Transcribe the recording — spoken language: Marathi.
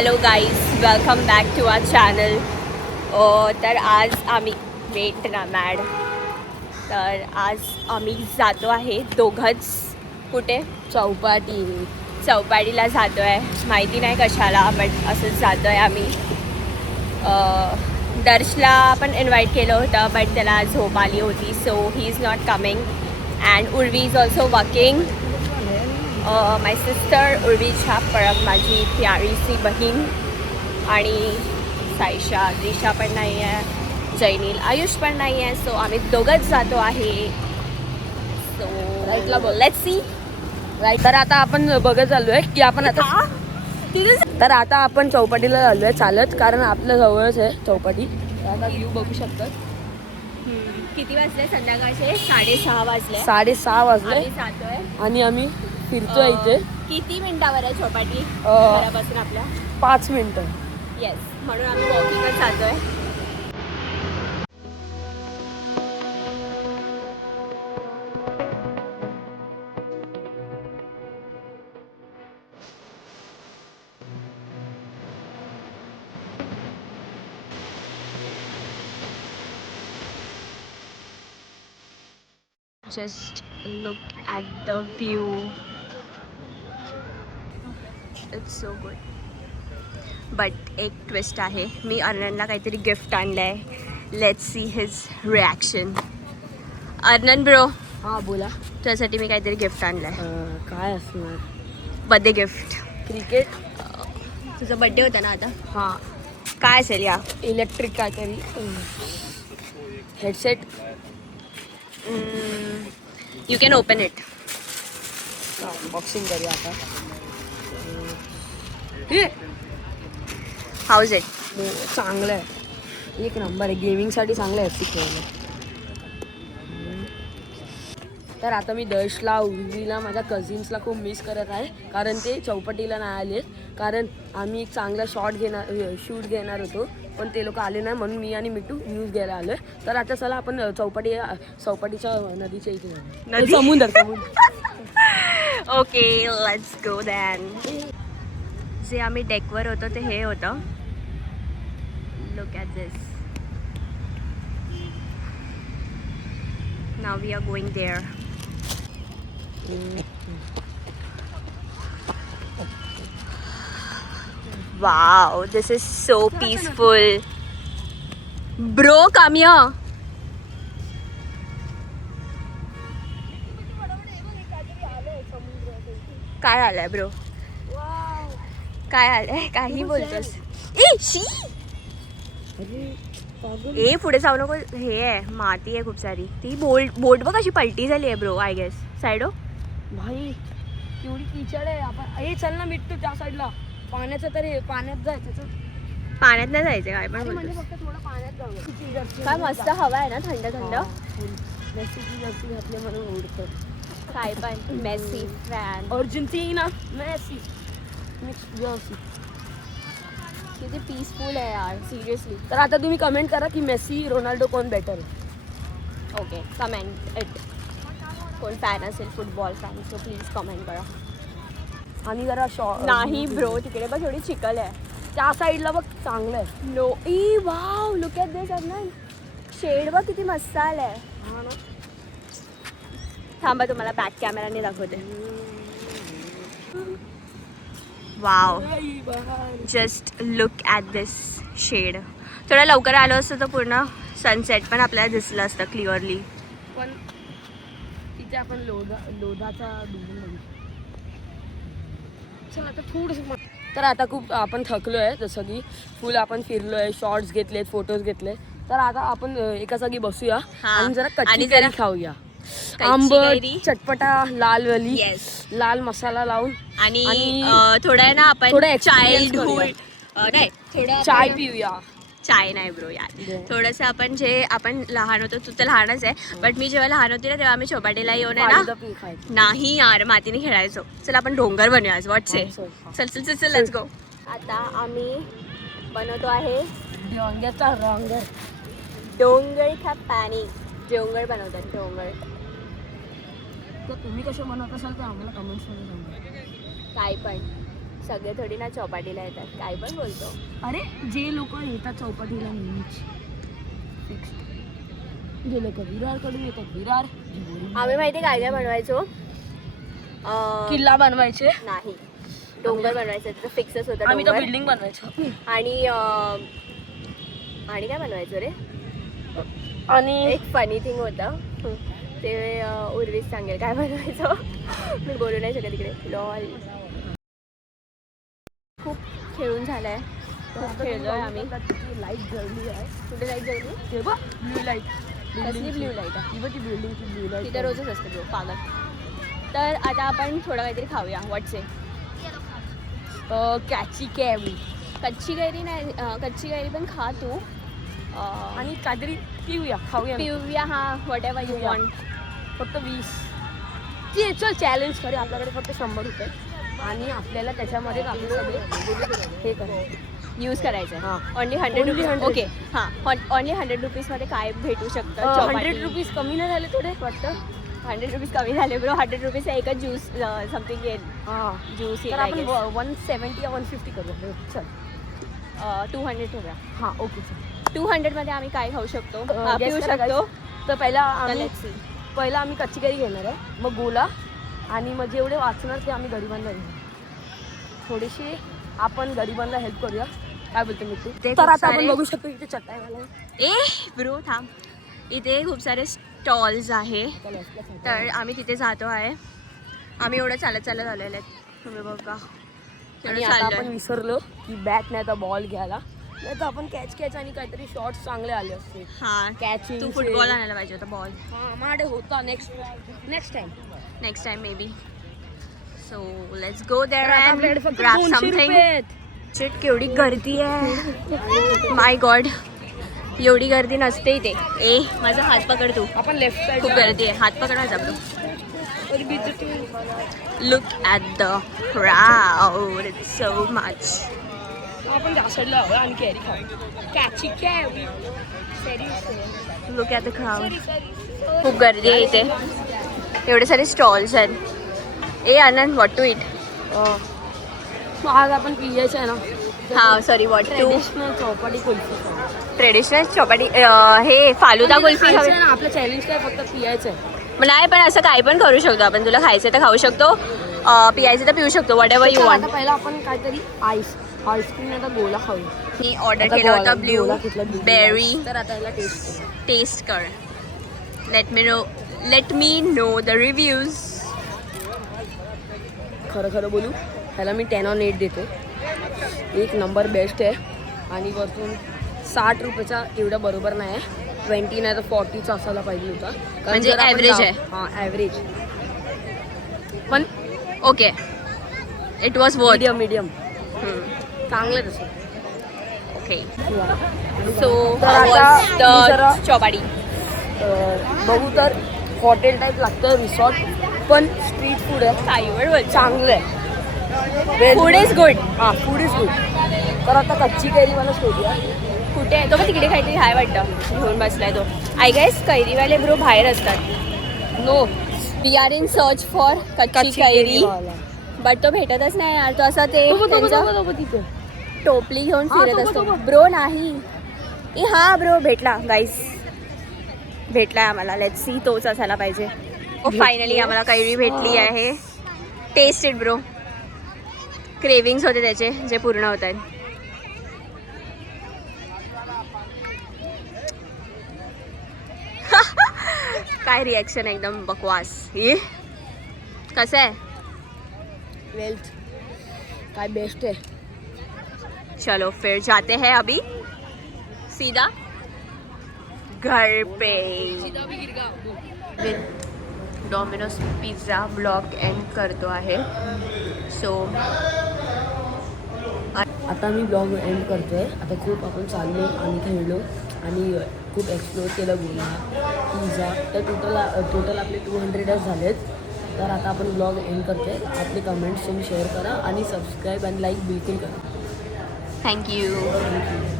Hello guys, welcome back to our channel. तर आज आम्ही वेट ना मॅड तर आज आम्ही जातो आहे दोघंच. कुठे? चौपाटीला जातो आहे. माहिती नाही कशाला, बट असंच जातो आहे आम्ही. दर्शला पण इन्व्हाइट केलं होतं, बट त्याला झोप आली होती, so he is not coming. And Urvi is also working. My sister Urvi परत माझी प्यारीची बहीण आणि सायशा दिशा पण नाही आहे, जैनील आयुष पण नाही आहे. सो आम्ही दोघंच जातो आहे. सो राईटला बोल, लेट्स सी. राईट. तर आता आपण बघत चाललो आहे की आपण आता आपण चौपाटीला चाललो आहे चालत, कारण आपल्या जवळच आहे चौपाटी. आता व्ह्यू बघू शकतात. किती वाजले? संध्याकाळचे 6:30 वाजले. 6:30 वाजले आम्ही जातोय आणि आम्ही फिरतोय इथे. किती मिनिटावर आहे चौपाटी घरापासून आपल्या? 5 मिनिटं. येस, म्हणून आम्ही वॉकिंगच जातोय. Just look at the view. It's so good. But एक ट्विस्ट आहे. मी अर्ननला काहीतरी गिफ्ट आणलं आहे. Let's see his reaction. Arnan bro, हां बोला. त्यासाठी मी काहीतरी गिफ्ट आणलं आहे. काय असणार? Birthday gift. क्रिकेट. तुझा बर्थडे होता ना आता? हां. काय असेल या? इलेक्ट्रिक काहीतरी headset. You can open it. Boxing करूया आता. How is it? चांगलं आहे, एक नंबर आहे. गेमिंगसाठी चांगलं आहे खेळणं. तर आता मी दर्शला, उर्वीला, माझ्या कझिन्सला खूप मिस करत आहे, कारण ते चौपाटीला नाही आले. कारण आम्ही एक चांगला शूट घेणार होतो, पण ते लोक आले नाही, म्हणून मी आणि मिठू न्यूज घ्यायला आलो. तर आता चला आपण चौपाटीच्या नदीच्या इथे जाऊ. समुद्र. Okay, let's go then. जे आम्ही डेकवर होतो ते हे होतं. Look at this. Now we are going there. Wow, this is so peaceful. Bro, come here. काय आलंय ब्रो? काय आलंय? काही बोलतोस? ए पुढे जाऊ नको. हे आहे, माती आहे खूप सारी. ती बोट बघ कशी पलटी झाली आहे ब्रो, आय गेस. साईडो भाई केवढी कीचड आहे. आपण हे चल ना मिठू त्या साईडला. पाण्याचं तरी पाण्यात जायचं. पाण्यात नाही जायचं काय पण म्हणजे फक्त थोडं पाण्यात जाऊया. काय मस्त हवा आहे ना, थंड थंड. मेसीची जर्सी घातली म्हणून ओढतं. काय पण Messi fan. Argentina Messi mix jersey. किती पीसफुल आहे यार, सिरियसली. तर आता तुम्ही कमेंट करा की मेसी रोनाल्डो कोण बेटर आहे. Okay, comment it. कोण फॅन असेल football fan, so please comment करा. आणि जरा नाही ब्रो, तिकडे बघ एवढी चिखल आहे. त्या साईडला बघ चांगलं आहे. नो ई wow, look at this Arnan. Shade बघ किती मस्त आलाय. हा ना. थांबा, तुम्हाला बॅक कॅमेराने दाखवते. Wow, just look at this shade. थोडं लवकर आलो असतं तर पूर्ण सनसेट पण आपल्याला दिसलं असतं क्लिअरली. पण तिथे आपण लोधाचा बिल्डिंग. चल आता थोडंसं. तर आता खूप आपण थकलो आहे, जसं की फुल आपण फिरलो आहे, शॉर्ट्स घेतलेत, फोटोज घेतले. तर आता आपण एका जागी बसूया आणि जरा कच्ची कैरी खाऊया. आंबट चटपटा लालवाली. लाल मसाला लावून आणि थोडं आहे ना, आपण चाइल्डहुड नाही, थोडं चाय पिऊया. चाय नाही ब्रो यार, थोडंसं आपण जे आपण लहान होतो, तू तर लहानच आहे, बट मी जेव्हा लहान होती ना तेव्हा आम्ही चौपाटीला येऊन आहे ना. नाही यार, मातीने खेळायचो. चल आपण डोंगर बनवूया आज. व्हॉट्सए? चल चल चल चल, लेट्स गो. आता आम्ही बनवतो आहे डोंगरचा रंग. डोंगर का पाणी. डोंगर बनवतात, डोंगर. तर तुम्ही कसे बनवत असाल तर आम्हाला कमेंट्समध्ये सांगा. काय पण सगळे थोडी ना चौपाटीला येतात, काय पण बोलतो. अरे जे लोक येतात चौपाटीला नेहमीच फिक्स, जे लोक विरारकडून येतात विरार. आम्ही माहिती काय काय बनवायचो, किल्ला बनवायचे, नाही डोंगर बनवायचं, तर फिक्सच होतं आम्ही तर डोंगर. बिल्डिंग बनवायचो. आणि आणि काय बनवायचं रे, आणि एक फनी थिंग होतं ते उर्वीच सांगेल काय बनवायचं. मी बोलू नाही शकत इकडे. लॉल खूप खेळून झालंय, खूप खेळलोय आम्ही. लाईट जळली आहे. कुठे लाईट जळली? ते बघ ब्ल्यू लाईट, कसली ब्ल्यू लाईट आहे? ती बघ ती बिल्डिंगची ब्ल्यू लाईट. तिथे रोजच असते ब्रो, पागल. तर आता आपण थोडं काहीतरी खाऊया. व्हॉट्सए कॅची कॅवी कच्ची कैरी नाही, कच्ची कैरी पण खा तू. आणि काहीतरी पिऊया, खाऊया. पिऊया, हा वॉट एव्हर यू पिऊया. वॉन्ट. फक्त 20. ती चल चॅलेंज करे, आपल्याकडे फक्त 100 रुपये आणि आपल्याला त्याच्यामध्ये आपले सगळे हे करायचं, यूज करायचं. हां. Only 100 Only rupees. 100. ओके हां, ओनली 100 रुपीजमध्ये काय भेटू शकतं? 100 रुपीज कमी नाही झाले थोडे वाटतं. 100 रुपीज कमी झाले ब्रो. 100 रुपीजचा एकच ज्यूस समथिंग येईल, हां ज्यूस तर येईल. आपण 170 या 150 करूया. चल 200 ठेवूया. हां ओके चल. 200मध्ये आम्ही काय खाऊ शकतो, guess पिऊ करा शकतो? तर पहिला Let's see. आम्ही कच्ची कैरी घेणार आहे, मग गोला, आणि मग जेवढे वाचणार ते आम्ही गरिबांना घेणार. थोडीशी आपण गरिबांना हेल्प करूया, काय बोलते मी तू? ते तर खूप आता आपण सारे- बघू शकतो इथे चटाईवाला आहे. ए ब्रो थांब, इथे खूप सारे स्टॉल्स आहे, तर आम्ही तिथे जातो आहे. आम्ही एवढं चालत आलेले आहेत, तुम्ही बघा. आणि आता आपण विसरलो की बॅट नाही तर बॉल घ्यायला, नाही तर आपण कॅच आणि काहीतरी शॉट्स चांगले आले असते. हां, कॅचिंग तू फुटबॉल आणायला पाहिजे होता, बॉल. हां माझ्याकडे होता. Next time maybe. So let's go there तर आता अँड आपल्याकडे फक्त ग्रॅब 200 समथिंग. रुपये आहेत. शिट, केवढी गर्दी आहे. माय गॉड, एवढी गर्दी नसते इथे. ए माझा हात पकड तू, आपण लेफ्ट साइड खूप गर्दी आहे. हात पकड माझा bro. Look at the crowd, it's so much. आपण त्या साईडला आहोत आणि कॅरी खाऊ. कॅची कॅरी. Look at the crowd. खूप गर्दी आहे इथे, एवढे सारे स्टॉल्स आहेत. ए आनंद, व्हॉट टू इट? आज आपण पियायचं आहे ना, हां sorry, what to? Traditional Chowpatty kulfi. Traditional Chowpatty, हे फालुदा कुल्फी हवी ना. आपलं चॅलेंज काय फक्त पियायचं आहे. नाही, पण असं काही पण करू शकतो आपण. तुला खायचं तर खाऊ शकतो, पियायचं तर पिऊ शकतो, वॉट एव्हर यू वॉन्ट. आता पहिला आपण काहीतरी आईस्क्रीम आता गोला खाऊया. मी ऑर्डर आता केलं होतं गोला ब्ल्यू घेतला, blue बेरी. तर आता याला टेस्ट टेस्ट कर. Let me know the reviews. खरं बोलू, त्याला मी 10 on 8 देतो. एक नंबर बेस्ट आहे. आणि वरतून 60 रुपयाचा एवढा बरोबर नाही आहे, 20 नाही तर 40चा असायला पाहिजे होता. म्हणजे average आहे. हां ॲव्हरेज, पण okay, it was worth. Medium चांगलं तसं. ओके, सो तर आता मी जरा- चौपाटी. बघू तर हॉटेल टाईप लागतं, रिसॉर्ट, पण स्ट्रीट फूड आहे, काहीवर बोल. चांगलं आहे. Food is good. हां फूड इज गुड. तर आता कच्ची कैरी मला शोधूया. कुठे आहे तो? पण तिकडे काहीतरी हाय वाटतं, घेऊन बसलाय तो. आय गेस कैरीवाले ब्रो बाहेर असतात. No, we are in search for कच्ची कैरी, वाला. बट तो भेटतच नाही यार. तो असं ते तो त्यांचं तिथे टोपली घेऊन हा, फिरत तो असतो. बघ. ब्रो नाही, ए हा ब्रो भेटला. गाईस भेटलाय आम्हाला. लेट्स सी, तोच असायला पाहिजे. फायनली आम्हाला कैरी भेटली आहे. Taste it bro. क्रेविंग्स होते त्याचे, जे पूर्ण होत आहेत. काय रिॲक्शन, एकदम बकवास. हे कसं आहे? वेल्थ काय बेस्ट आहे. चलो फिर जाते हैं अभी सीधा घर पे. डॉमिनोज पिझ्झा ब्लॉग एंड करतो आहे. सो आता मी ब्लॉग एंड करतोय. आता खूप आपण चाललो आणि खेळलो आणि खूप एक्सप्लोर केलं गोला, पिझ्झा. तर टोटल आपले 200 झालेत. तर आता आपण ब्लॉग एंड करतोय. आपले कमेंट्स तुम्ही शेअर करा आणि सबस्क्राईब आणि लाईक बिलकुल करा. थँक्यू.